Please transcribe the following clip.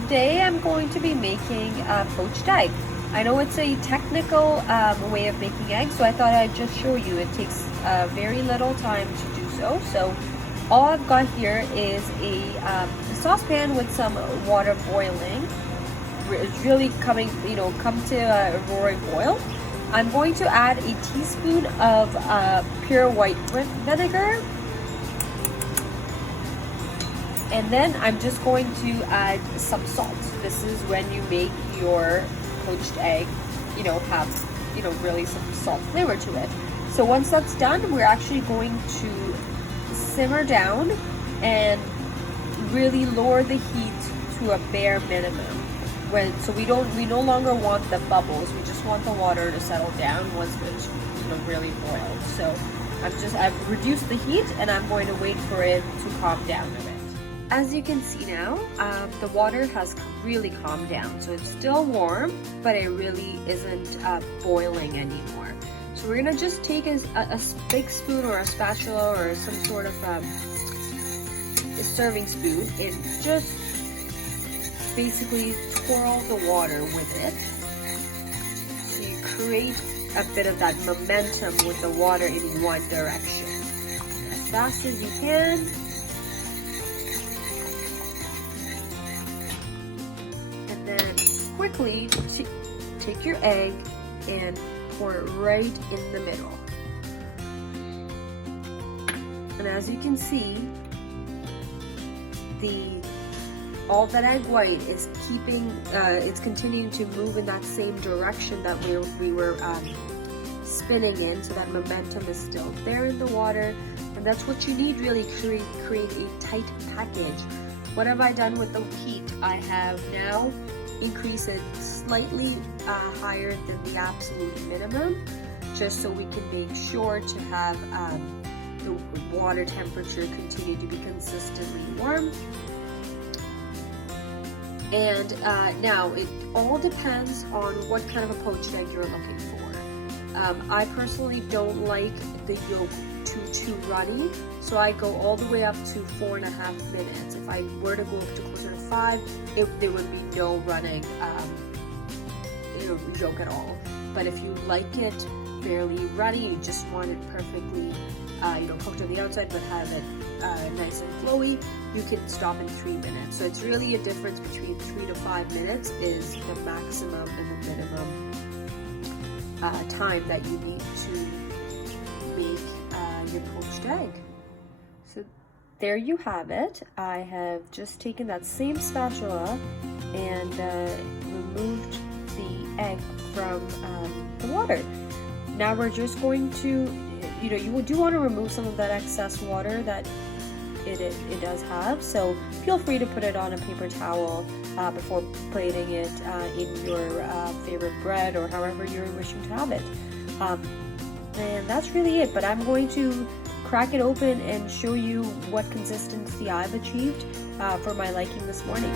today I'm going to be making a poached egg. I know it's a technical way of making eggs, so I thought I'd just show you. It takes very little time to do so. So all I've got here is a saucepan with some water boiling. It's really come to a roaring boil. I'm going to add a teaspoon of pure white vinegar. And then I'm just going to add some salt. This is when you make your poached egg, have, really some salt flavor to it. So once that's done, we're actually going to simmer down and really lower the heat to a bare minimum. So we no longer want the bubbles. We just want the water to settle down once it's really boiled. So I've reduced the heat and I'm going to wait for it to calm down a bit. As you can see now, the water has really calmed down. So it's still warm, but it really isn't boiling anymore. So we're gonna just take a big spoon or a spatula or some sort of a serving spoon and just basically twirl the water with it. So you create a bit of that momentum with the water in one direction. As fast as you can. Quickly take your egg and pour it right in the middle. And as you can see, all that egg white is it's continuing to move in that same direction that we were spinning in, so that momentum is still there in the water, and that's what you need really to create a tight package. What have I done with the heat? I have now increase it slightly higher than the absolute minimum, just so we can make sure to have the water temperature continue to be consistently warm. And now it all depends on what kind of a poached egg you're looking for. I personally don't like the yolk too runny, so I go all the way up to 4.5 minutes. If I were to go up to closer to 5, there would be no running yolk at all. But if you like it fairly runny, you just want it perfectly cooked on the outside but have it nice and flowy, you can stop in 3 minutes. So it's really a difference between 3 to 5 minutes is the maximum and the minimum time that you need to make your poached egg. So there you have it. I have just taken that same spatula and removed the egg from the water. Now we're just going to, you do want to remove some of that excess water that it does have. So feel free to put it on a paper towel before plating it in your favorite bread or however you're wishing to have it. And that's really it, but I'm going to crack it open and show you what consistency I've achieved for my liking this morning.